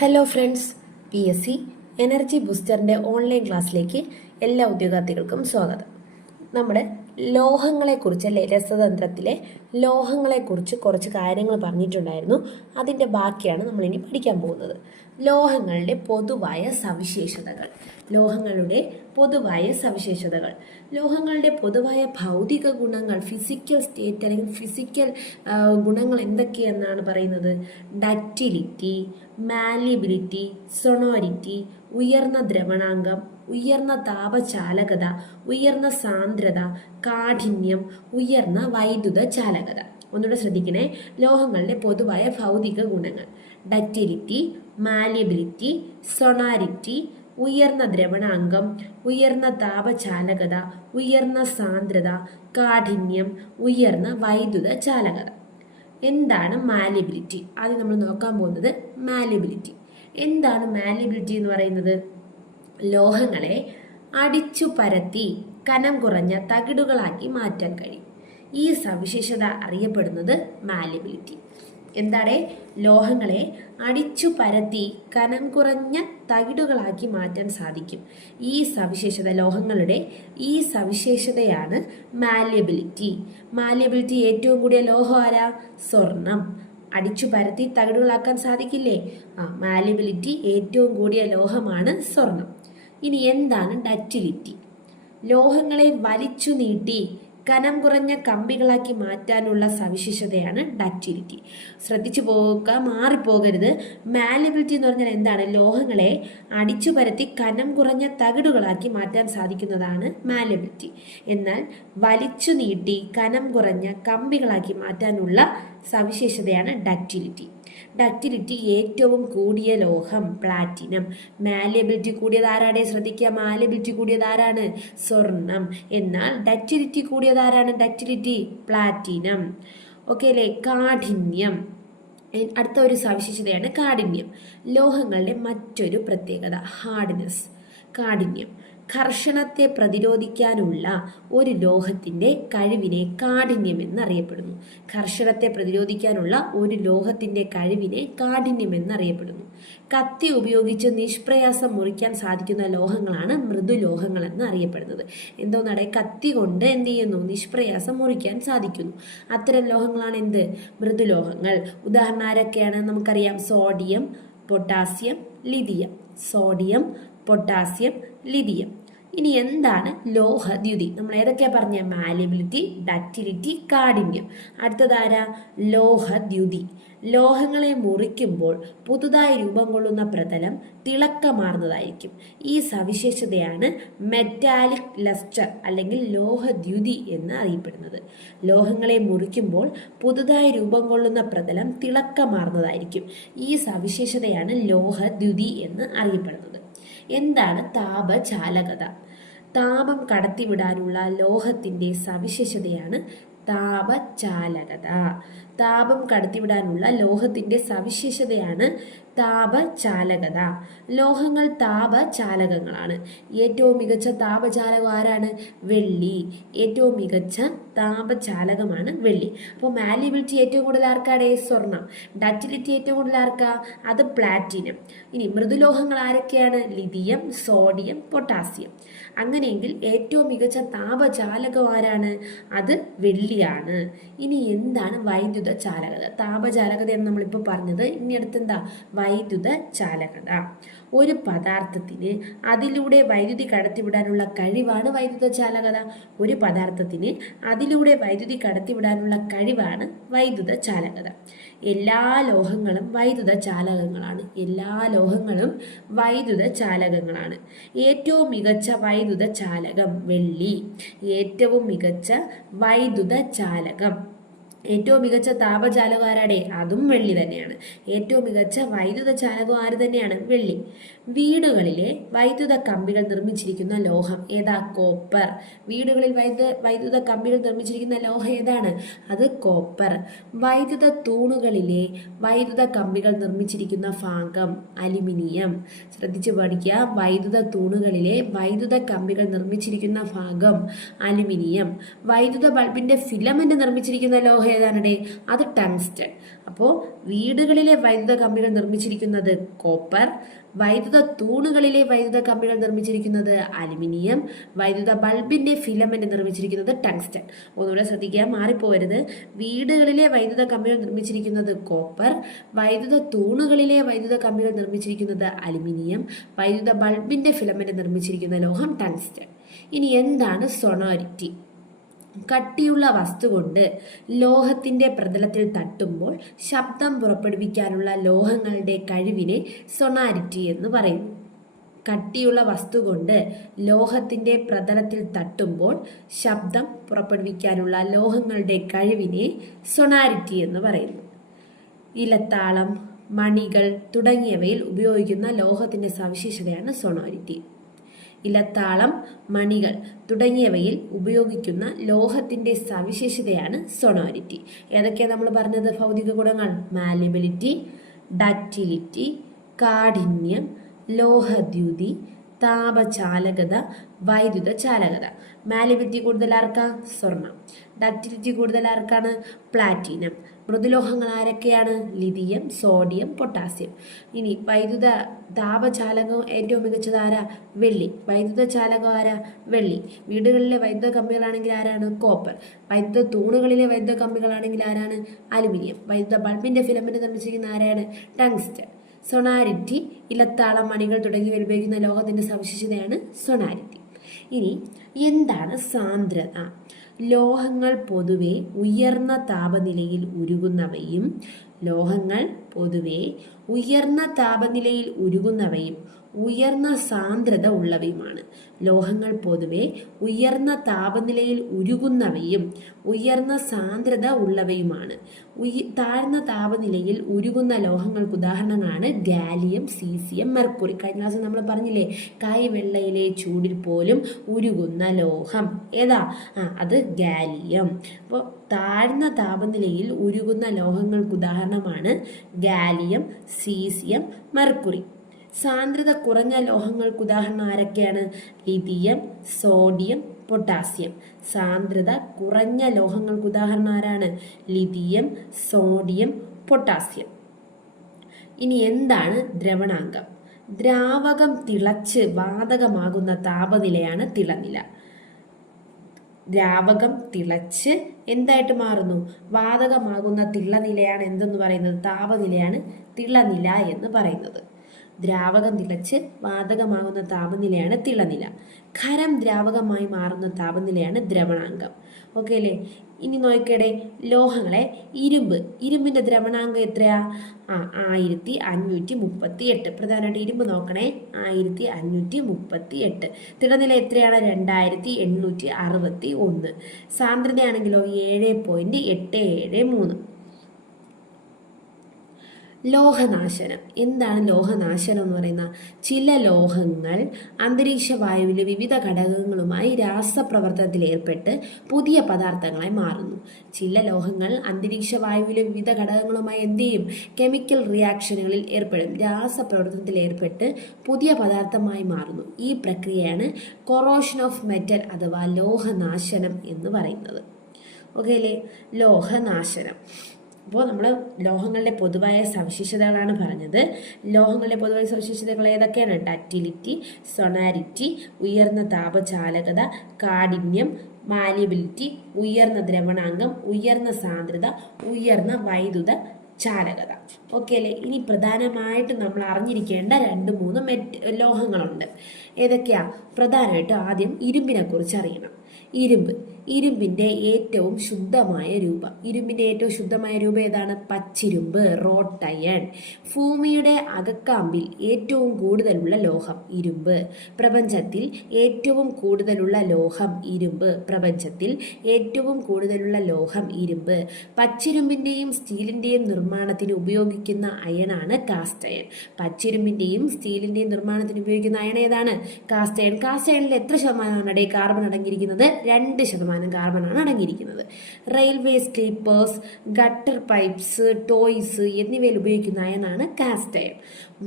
Hello friends, PSC energy ബൂസ്റ്ററിൻ്റെ online ക്ലാസ്സിലേക്ക് എല്ലാ ഉദ്യോഗാർത്ഥികൾക്കും സ്വാഗതം. നമ്മുടെ ലോഹങ്ങളെക്കുറിച്ച് അല്ലേ, രസതന്ത്രത്തിലെ ലോഹങ്ങളെക്കുറിച്ച് കുറച്ച് കാര്യങ്ങൾ പറഞ്ഞിട്ടുണ്ടായിരുന്നു. അതിൻ്റെ ബാക്കിയാണ് നമ്മളിനി പഠിക്കാൻ പോകുന്നത്. ലോഹങ്ങളുടെ പൊതുവായ സവിശേഷതകൾ. ലോഹങ്ങളുടെ പൊതുവായ ഭൗതിക ഗുണങ്ങൾ, ഫിസിക്കൽ സ്റ്റേറ്റ് അല്ലെങ്കിൽ ഫിസിക്കൽ ഗുണങ്ങൾ എന്തൊക്കെയെന്നാണ് പറയുന്നത്? ഡക്റ്റിലിറ്റി, മാലിബിലിറ്റി, സൊണോരിറ്റി, ഉയർന്ന ദ്രവണാങ്കം, ഉയർന്ന താപചാലകത, ഉയർന്ന സാന്ദ്രത, കാഠിന്യം, ഉയർന്ന വൈദ്യുത ചാലകത. ഒന്നുകൂടെ ശ്രദ്ധിക്കണേ. ലോഹങ്ങളുടെ പൊതുവായ ഭൗതിക ഗുണങ്ങൾ: ഡക്റ്റിലിറ്റി, മാലിബിലിറ്റി, സൊണാരിറ്റി, ഉയർന്ന ദ്രവണാങ്കം, ഉയർന്ന താപചാലകത, ഉയർന്ന സാന്ദ്രത, കാഠിന്യം, ഉയർന്ന വൈദ്യുത ചാലകത. എന്താണ് മാലിബിലിറ്റി? ആദ്യം നമ്മൾ നോക്കാൻ പോകുന്നത് മാലിബിലിറ്റി. എന്താണ് മാലിബിലിറ്റി എന്ന് പറയുന്നത്? ലോഹങ്ങളെ അടിച്ചു പരത്തി കനം കുറഞ്ഞ തകിടുകളാക്കി മാറ്റാൻ കഴിയും. ഈ സവിശേഷത അറിയപ്പെടുന്നത് മാലിബിലിറ്റി. എന്താണ്? ലോഹങ്ങളെ അടിച്ചു പരത്തി കനം കുറഞ്ഞ തകിടുകളാക്കി മാറ്റാൻ സാധിക്കും. ലോഹങ്ങളുടെ ഈ സവിശേഷതയാണ് മാലിബിലിറ്റി. മാലിബിലിറ്റി ഏറ്റവും കൂടിയ ലോഹം ആരാ? സ്വർണം. അടിച്ചു പരത്തി തകിടുകളാക്കാൻ സാധിക്കില്ലേ? മാലിബിലിറ്റി ഏറ്റവും കൂടിയ ലോഹമാണ് സ്വർണം. ഇനി എന്താണ് ഡക്റ്റിലിറ്റി? ലോഹങ്ങളെ വലിച്ചു നീട്ടി കനം കുറഞ്ഞ കമ്പികളാക്കി മാറ്റാനുള്ള സവിശേഷതയാണ് ഡക്റ്റിലിറ്റി. ശ്രദ്ധിച്ചു പോവുക, മാറിപ്പോകരുത്. മാലിബിലിറ്റി എന്ന് പറഞ്ഞാൽ എന്താണ്? ലോഹങ്ങളെ അടിച്ചു പരത്തി കനം കുറഞ്ഞ തകിടുകളാക്കി മാറ്റാൻ സാധിക്കുന്നതാണ് മാലിബിലിറ്റി. എന്നാൽ വലിച്ചു നീട്ടി കനം കുറഞ്ഞ കമ്പികളാക്കി മാറ്റാനുള്ള സവിശേഷതയാണ് ഡക്റ്റിലിറ്റി. ഡക്റ്റിലിറ്റി ഏറ്റവും കൂടിയ ലോഹം പ്ലാറ്റിനം. മാലിബിലിറ്റി കൂടിയത് ആരാടെ? ശ്രദ്ധിക്കുക, മാലിബിലിറ്റി കൂടിയത് ആരാണ്? സ്വർണം. എന്നാൽ ഡക്റ്റിലിറ്റി കൂടിയത് ആരാണ്? Ductility platinum. ഓക്കെ അല്ലേ? കാഠിന്യം. അടുത്ത ഒരു സവിശേഷതയാണ് കാഠിന്യം. ലോഹങ്ങളുടെ മറ്റൊരു പ്രത്യേകത ഹാർഡ്നെസ്. കാഠിന്യം ഘർഷണത്തെ പ്രതിരോധിക്കാനുള്ള ഒരു ലോഹത്തിന്റെ കഴിവിനെ കാഠിന്യം എന്നറിയപ്പെടുന്നു. ഘർഷണത്തെ പ്രതിരോധിക്കാനുള്ള ഒരു ലോഹത്തിന്റെ കഴിവിനെ കാഠിന്യം എന്നറിയപ്പെടുന്നു. കത്തി ഉപയോഗിച്ച് നിഷ്പ്രയാസം മുറിക്കാൻ സാധിക്കുന്ന ലോഹങ്ങളാണ് മൃദുലോഹങ്ങൾ എന്ന് അറിയപ്പെടുന്നത്. എന്തോന്നാണ്? കത്തി കൊണ്ട് എന്ത് ചെയ്യുന്നു? നിഷ്പ്രയാസം മുറിക്കാൻ സാധിക്കുന്നു. അത്തരം ലോഹങ്ങളാണ് എന്ത്? മൃദുലോഹങ്ങൾ. ഉദാഹരണം ആരൊക്കെയാണ്? നമുക്കറിയാം. Sodium, potassium, lithium. Sodium, potassium, lithium. ഇനി എന്താണ് ലോഹദ്യുതി? നമ്മൾ ഏതൊക്കെയാ പറഞ്ഞ? മാലിബിലിറ്റി, ഡക്റ്റിലിറ്റി, കാഠിന്യം. അടുത്തതാരാ? ലോഹദ്യുതി. ലോഹങ്ങളെ മുറിക്കുമ്പോൾ പുതുതായി രൂപം കൊള്ളുന്ന പ്രതലം തിളക്കമാർന്നതായിരിക്കും. ഈ സവിശേഷതയാണ് മെറ്റാലിക് ലസ്റ്റർ അല്ലെങ്കിൽ ലോഹദ്യുതി എന്ന് അറിയപ്പെടുന്നത്. ലോഹങ്ങളെ മുറിക്കുമ്പോൾ പുതുതായി രൂപം കൊള്ളുന്ന പ്രതലം തിളക്കമാർന്നതായിരിക്കും. ഈ സവിശേഷതയാണ് ലോഹദ്യുതി എന്ന് അറിയപ്പെടുന്നത്. എന്താണ് താപചാലകത? താപം കടത്തിവിടാനുള്ള ലോഹത്തിന്റെ സവിശേഷതയാണ് താപചാലകത. താപം കടത്തിവിടാനുള്ള ലോഹത്തിന്റെ സവിശേഷതയാണ് താപചാലകത. ലോഹങ്ങൾ താപചാലകങ്ങളാണ്. ഏറ്റവും മികച്ച താപചാലകം ആരാണ്? വെള്ളി. ഏറ്റവും മികച്ച താപചാലകമാണ് വെള്ളി. അപ്പോൾ മാലിബിലിറ്റി ഏറ്റവും കൂടുതൽ ആർക്കാണ്? സ്വർണം. ഡക്റ്റിലിറ്റി ഏറ്റവും കൂടുതൽ ആർക്കാ? അത് പ്ലാറ്റിനം. ഇനി മൃദുലോഹങ്ങൾ ആരൊക്കെയാണ്? Lithium, sodium, potassium. അങ്ങനെയെങ്കിൽ ഏറ്റവും മികച്ച താപചാലകം ആരാണ്? അത് വെള്ളിയാണ്. ഇനി എന്താണ് വൈദ്യുത ചാലകത? താപചാലകതയാണ് നമ്മളിപ്പോൾ പറഞ്ഞത്. ഇനി അടുത്തെന്താ? വൈദ്യുത ചാലകത. ഒരു പദാർത്ഥത്തിന് അതിലൂടെ വൈദ്യുതി കടത്തിവിടാനുള്ള കഴിവാണ് വൈദ്യുത ചാലകത. ഒരു പദാർത്ഥത്തിന് അതിലൂടെ വൈദ്യുതി കടത്തിവിടാനുള്ള കഴിവാണ് വൈദ്യുത ചാലകത. എല്ലാ ലോഹങ്ങളും വൈദ്യുത ചാലകങ്ങളാണ്. എല്ലാ ലോഹങ്ങളും വൈദ്യുത ചാലകങ്ങളാണ്. ഏറ്റവും മികച്ച വൈദ്യുത ചാലകം വെള്ളി. ഏറ്റവും മികച്ച വൈദ്യുത ചാലകം. ഏറ്റവും മികച്ച താപചാലകം ആരാടെ? അതും വെള്ളി തന്നെയാണ്. ഏറ്റവും മികച്ച വൈദ്യുത ചാലകം ആര് തന്നെയാണ്? വെള്ളി. വീടുകളിലെ വൈദ്യുത കമ്പികൾ നിർമ്മിച്ചിരിക്കുന്ന ലോഹം ഏതാ? കോപ്പർ. വീടുകളിൽ വൈദ്യുത കമ്പികൾ നിർമ്മിച്ചിരിക്കുന്ന ലോഹം ഏതാണ്? അത് കോപ്പർ. വൈദ്യുത തൂണുകളിലെ വൈദ്യുത കമ്പികൾ നിർമ്മിച്ചിരിക്കുന്ന ഭാഗം അലുമിനിയം. ശ്രദ്ധിച്ചു പഠിക്കുക. വൈദ്യുത തൂണുകളിലെ വൈദ്യുത കമ്പികൾ നിർമ്മിച്ചിരിക്കുന്ന ഭാഗം അലുമിനിയം. വൈദ്യുത ബൾബിന്റെ ഫിലമെന്റ് നിർമ്മിച്ചിരിക്കുന്ന ലോഹം ഏതാണടേ? അത് ടങ്സ്റ്റൺ. അപ്പോൾ വീടുകളിലെ വൈദ്യുത കമ്പികൾ നിർമ്മിച്ചിരിക്കുന്നത് കോപ്പർ, വൈദ്യുത തൂണുകളിലെ വൈദ്യുത കമ്പികൾ നിർമ്മിച്ചിരിക്കുന്നത് അലുമിനിയം, വൈദ്യുത ബൾബിന്റെ ഫിലമെന്റ് നിർമ്മിച്ചിരിക്കുന്നത് ടങ്സ്റ്റൺ. ഒന്നുകൂടെ ശ്രദ്ധിക്കുക, മാറിപ്പോകരുത്. വീടുകളിലെ വൈദ്യുത കമ്പികൾ നിർമ്മിച്ചിരിക്കുന്നത് കോപ്പർ, വൈദ്യുത തൂണുകളിലെ വൈദ്യുത കമ്പികൾ നിർമ്മിച്ചിരിക്കുന്നത് അലുമിനിയം, വൈദ്യുത ബൾബിന്റെ ഫിലമെന്റ് നിർമ്മിച്ചിരിക്കുന്ന ലോഹം ടങ്സ്റ്റൺ. ഇനി എന്താണ് സൊണോരിറ്റി? കട്ടിയുള്ള വസ്തു കൊണ്ട് ലോഹത്തിന്റെ പ്രതലത്തിൽ തട്ടുമ്പോൾ ശബ്ദം പുറപ്പെടുവിക്കാനുള്ള ലോഹങ്ങളുടെ കഴിവിനെ സൊണാരിറ്റി എന്ന് പറയുന്നു. കട്ടിയുള്ള വസ്തു കൊണ്ട് ലോഹത്തിന്റെ പ്രതലത്തിൽ തട്ടുമ്പോൾ ശബ്ദം പുറപ്പെടുവിക്കാനുള്ള ലോഹങ്ങളുടെ കഴിവിനെ സൊണാരിറ്റി എന്ന് പറയുന്നു. ഇലത്താളം, മണികൾ തുടങ്ങിയവയിൽ ഉപയോഗിക്കുന്ന ലോഹത്തിന്റെ സവിശേഷതയാണ് സൊണോരിറ്റി. ഇലത്താളം, മണികൾ തുടങ്ങിയവയിൽ ഉപയോഗിക്കുന്ന ലോഹത്തിന്റെ സവിശേഷതയാണ് സൊണോരിറ്റി. ഏതൊക്കെയാണ് നമ്മൾ പറഞ്ഞത്? ഭൗതിക ഗുണങ്ങൾ: മാലിബിലിറ്റി, ഡക്റ്റിലിറ്റി, കാഠിന്യം, ലോഹദ്യുതി, താപചാലകത, വൈദ്യുത ചാലകത. മാലിബിലിറ്റി കൂടുതൽ ആർക്കാ? സ്വർണം. ഡക്റ്റിലിറ്റി കൂടുതൽ ആർക്കാണ്? പ്ലാറ്റിനം. മൃദുലോഹങ്ങൾ ആരൊക്കെയാണ്? Lithium, sodium, potassium. ഇനി വൈദ്യുത താപചാലകം ഏറ്റവും മികച്ചത് ആരാ? വെള്ളി. വൈദ്യുത ചാലകം ആരാ? വെള്ളി. വീടുകളിലെ വൈദ്യുത കമ്പികളാണെങ്കിൽ ആരാണ്? കോപ്പർ. വൈദ്യുത തൂണുകളിലെ വൈദ്യുത കമ്പികളാണെങ്കിൽ ആരാണ്? അലുമിനിയം. വൈദ്യുത ബൾബിന്റെ ഫിലമെന്റ് നിർമ്മിച്ചിരിക്കുന്ന ആരാണ്? ടങ്സ്റ്റൺ. സൊണാരിറ്റി, ഇലത്താളം, മണികൾ തുടങ്ങിയവ ഉപയോഗിക്കുന്ന ലോഹത്തിന്റെ സവിശേഷതയാണ് സൊണാരിറ്റി. ഇനി എന്താണ് സാന്ദ്രത? ലോഹങ്ങൾ പൊതുവെ ഉയർന്ന താപനിലയിൽ ഉരുകുന്നവയും ഉയർന്ന സാന്ദ്രത ഉള്ളവയുമാണ്. ലോഹങ്ങൾ പൊതുവെ ഉയർന്ന താപനിലയിൽ ഉരുകുന്നവയും ഉയർന്ന സാന്ദ്രത ഉള്ളവയുമാണ്. താഴ്ന്ന താപനിലയിൽ ഉരുകുന്ന ലോഹങ്ങൾക്ക് ഉദാഹരണങ്ങളാണ് ഗാലിയം, സീസിയം, മെർക്കുറി. കഴിഞ്ഞ ക്ലാസ്സിൽ നമ്മൾ പറഞ്ഞില്ലേ, കൈവെള്ളയിലെ ചൂടിൽ പോലും ഉരുകുന്ന ലോഹം ഏതാ? അത് ഗാലിയം. അപ്പോൾ താഴ്ന്ന താപനിലയിൽ ഉരുകുന്ന ലോഹങ്ങൾക്ക് ഉദാഹരണമാണ് ഗാലിയം, സീസിയം, മെർക്കുറി. സാന്ദ്രത കുറഞ്ഞ ലോഹങ്ങൾക്ക് ഉദാഹരണം ആരൊക്കെയാണ്? Lithium, sodium, potassium. സാന്ദ്രത കുറഞ്ഞ ലോഹങ്ങൾക്ക് ഉദാഹരണം ആരാണ്? Lithium, sodium, potassium. ഇനി എന്താണ് ദ്രവണാങ്കം? ദ്രാവകം തിളച്ച് വാതകമാകുന്ന താപനിലയാണ് തിളനില. ദ്രാവകം തിളച്ച് എന്തായിട്ട് മാറുന്നു? വാതകമാകുന്ന തിളനിലയാണ് എന്തെന്ന് പറയുന്നത്? താപനിലയാണ് തിളനില എന്ന് പറയുന്നത്. ദ്രാവകം തിളച്ച് വാതകമാകുന്ന താപനിലയാണ് തിളനില. ഖരം ദ്രാവകമായി മാറുന്ന താപനിലയാണ് ദ്രവണാങ്കം. ഓക്കെ അല്ലേ? ഇനി നോക്കട്ടെ, ലോഹങ്ങളെ. ഇരുമ്പിന്റെ ദ്രവണാങ്കം എത്രയാ? 1538. പ്രധാനമായിട്ട് ഇരുമ്പ് നോക്കണേ, 1538. തിളനില എത്രയാണ്? 2861. സാന്ദ്രതയാണെങ്കിലോ 7.873. ലോഹനാശനം. എന്താണ് ലോഹനാശനം എന്ന് പറയുന്നത്? ചില ലോഹങ്ങൾ അന്തരീക്ഷ വായുവിലെ വിവിധ ഘടകങ്ങളുമായി രാസപ്രവർത്തനത്തിൽ ഏർപ്പെട്ട് പുതിയ പദാർത്ഥങ്ങളായി മാറുന്നു. ചില ലോഹങ്ങൾ അന്തരീക്ഷ വായുവിലെ വിവിധ ഘടകങ്ങളുമായി എന്ത് ചെയ്യും? കെമിക്കൽ റിയാക്ഷനുകളിൽ ഏർപ്പെടും. രാസപ്രവർത്തനത്തിൽ ഏർപ്പെട്ട് പുതിയ പദാർത്ഥമായി മാറുന്നു. ഈ പ്രക്രിയയാണ് കൊറോഷൻ ഓഫ് മെറ്റൽ അഥവാ ലോഹനാശനം എന്ന് പറയുന്നത്. ഓക്കെ അല്ലേ? ലോഹനാശനം. അപ്പോൾ നമ്മൾ ലോഹങ്ങളുടെ പൊതുവായ സവിശേഷതകളാണ് പറഞ്ഞത്. ലോഹങ്ങളുടെ പൊതുവായ സവിശേഷതകൾ ഏതൊക്കെയാണ്? ഡക്റ്റിലിറ്റി, സൊണാരിറ്റി, ഉയർന്ന താപചാലകത, കാഠിന്യം, മാലിബിലിറ്റി, ഉയർന്ന ദ്രവണാങ്കം, ഉയർന്ന സാന്ദ്രത, ഉയർന്ന വൈദ്യുത ചാലകത. ഓക്കെ അല്ലേ? ഇനി പ്രധാനമായിട്ട് നമ്മൾ അറിഞ്ഞിരിക്കേണ്ട 2-3 ലോഹങ്ങളുണ്ട്. ഏതൊക്കെയാ? പ്രധാനമായിട്ട് ആദ്യം ഇരുമ്പിനെ കുറിച്ച് അറിയണം. ഇരുമ്പിന്റെ ഏറ്റവും ശുദ്ധമായ രൂപം ഏതാണ്? പച്ചിരുമ്പ്, റോട്ട് അയൺ. ഭൂമിയുടെ അകക്കാമ്പിൽ ഏറ്റവും കൂടുതലുള്ള ലോഹം ഇരുമ്പ്. പ്രപഞ്ചത്തിൽ ഏറ്റവും കൂടുതലുള്ള ലോഹം ഇരുമ്പ്. പച്ചിരുമ്പിന്റെയും സ്റ്റീലിന്റെയും നിർമ്മാണത്തിന് ഉപയോഗിക്കുന്ന അയണാണ് കാസ്റ്റ് അയൺ. പച്ചിരുമ്പിന്റെയും സ്റ്റീലിന്റെയും നിർമ്മാണത്തിന് ഉപയോഗിക്കുന്ന അയൺ ഏതാണ്? Cast iron. കാസ്റ്റ് അയണിൽ എത്ര ശതമാനമാണ് കാർബൺ അടങ്ങിയിരിക്കുന്നത്? 2% കാർബണാണ് അടങ്ങിയിരിക്കുന്നത്. Railway sleepers, gutter pipes, toys എന്നിവയിൽ ഉപയോഗിക്കുന്ന അയണാണ് cast iron.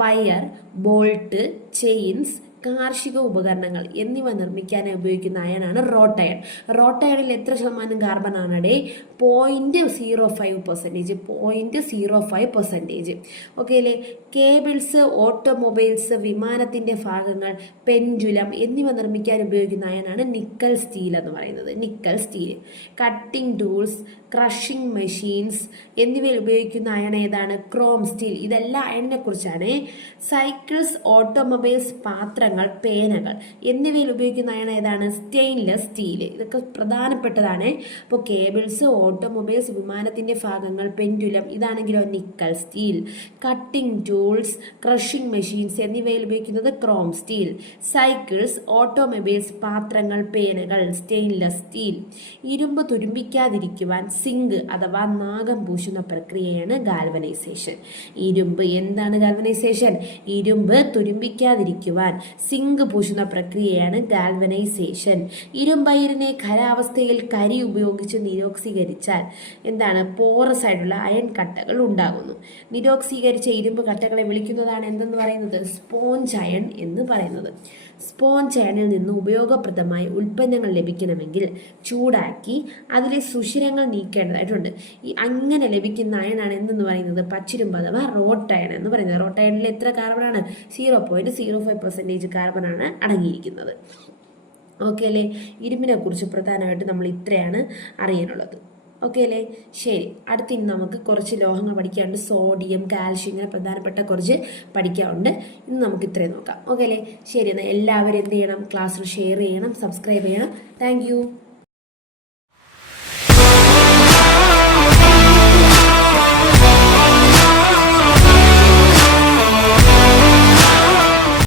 Wire, bolt, chains, കാർഷിക ഉപകരണങ്ങൾ എന്നിവ നിർമ്മിക്കാൻ ഉപയോഗിക്കുന്ന അയണാണ് റോട്ട് അയൺ. റോട്ട് അയണിൽ എത്ര ശതമാനം കാർബൺ ആണടെ? 0.05%. 0.05%. ഓക്കെ അല്ലേ? കേബിൾസ്, ഓട്ടോമൊബൈൽസ്, വിമാനത്തിൻ്റെ ഭാഗങ്ങൾ, പെൻഡുലം എന്നിവ നിർമ്മിക്കാൻ ഉപയോഗിക്കുന്ന അയണാണ് നിക്കൽ സ്റ്റീൽ എന്ന് പറയുന്നത്. Nickel steel. Cutting tools, crushing machines എന്നിവയിൽ ഉപയോഗിക്കുന്ന അയൺ ഏതാണ്? Chrome steel. ഇതെല്ലാം അയണിനെ കുറിച്ചാണ്. സൈക്കിൾസ്, ഓട്ടോമൊബൈൽസ്, പാത്രങ്ങൾ, പേനകൾ എന്നിവയിൽ ഉപയോഗിക്കുന്ന അയൺ ഏതാണ്? Stainless steel. ഇതൊക്കെ പ്രധാനപ്പെട്ടതാണ്. അപ്പോൾ കേബിൾസ്, ഓട്ടോമൊബൈൽസ്, വിമാനത്തിൻ്റെ ഭാഗങ്ങൾ, പെൻഡുലം ഇതാണെങ്കിലോ nickel steel. Cutting tools, crushing machines എന്നിവയിൽ ഉപയോഗിക്കുന്നത് ക്രോം സ്റ്റീൽ. സൈക്കിൾസ്, ഓട്ടോമൊബൈൽസ്, പാത്രങ്ങൾ, പേനകൾ സ്റ്റെയിൻലെസ് സ്റ്റീൽ. ഇരുമ്പ് തുരുമ്പിക്കാതിരിക്കുവാൻ സിങ്ക് അഥവാ നാഗം പൂശുന്ന പ്രക്രിയയാണ് ഗാൽവനൈസേഷൻ. ഇരുമ്പ് എന്താണ് ഗാൽവനൈസേഷൻ? ഇരുമ്പ് തുരുമ്പിക്കാതിരിക്കുവാൻ സിങ്ക് പൂശുന്ന പ്രക്രിയയാണ് ഗാൽവനൈസേഷൻ. ഇരുമ്പയിരിനെ ഖരാവസ്ഥയിൽ കരി ഉപയോഗിച്ച് നിരോക്സീകരിച്ചാൽ എന്താണ്? പോറസ് ആയിട്ടുള്ള അയൺ കട്ടകൾ ഉണ്ടാകുന്നു. നിരോക്സീകരിച്ച ഇരുമ്പ് കട്ടകളെ വിളിക്കുന്നതാണ് എന്തെന്ന് പറയുന്നത്? സ്പോഞ്ച് അയൺ എന്ന് പറയുന്നത്. സ്പോഞ്ച് അയണിൽ നിന്ന് ഉപയോഗപ്രദമായ ഉൽപ്പന്നങ്ങൾ ലഭിക്കണമെങ്കിൽ ചൂടാക്കി അതിലെ സുഷിരങ്ങൾ നീക്കേണ്ടതായിട്ടുണ്ട്. അങ്ങനെ ലഭിക്കുന്ന അയണാണ് എന്തെന്ന് പറയുന്നത്? പച്ചിരുമ്പ് അഥവാ റോട്ട് അയൺ എന്ന് പറയുന്നത്. റോട്ട് അയണിൽ എത്ര കാർബണാണ്? 0.05% കാർബണാണ് അടങ്ങിയിരിക്കുന്നത്. ഓക്കെ അല്ലേ? ഇരുമ്പിനെ കുറിച്ച് പ്രധാനമായിട്ട് നമ്മൾ ഇത്രയാണ് അറിയാനുള്ളത്. ഓക്കെ അല്ലേ? ശരി, അടുത്തിനി നമുക്ക് കുറച്ച് ലോഹങ്ങൾ പഠിക്കാനുണ്ട്. സോഡിയം, കാൽഷ്യം, ഇങ്ങനെ പ്രധാനപ്പെട്ട കുറച്ച് പഠിക്കാനുണ്ട്. ഇന്ന് നമുക്ക് ഇത്രയും നോക്കാം. ഓക്കെ അല്ലേ? ശരി, എന്നാൽ എല്ലാവരും എന്ത് ചെയ്യണം? ക്ലാസ്സിൽ ഷെയർ ചെയ്യണം, സബ്സ്ക്രൈബ് ചെയ്യണം. താങ്ക്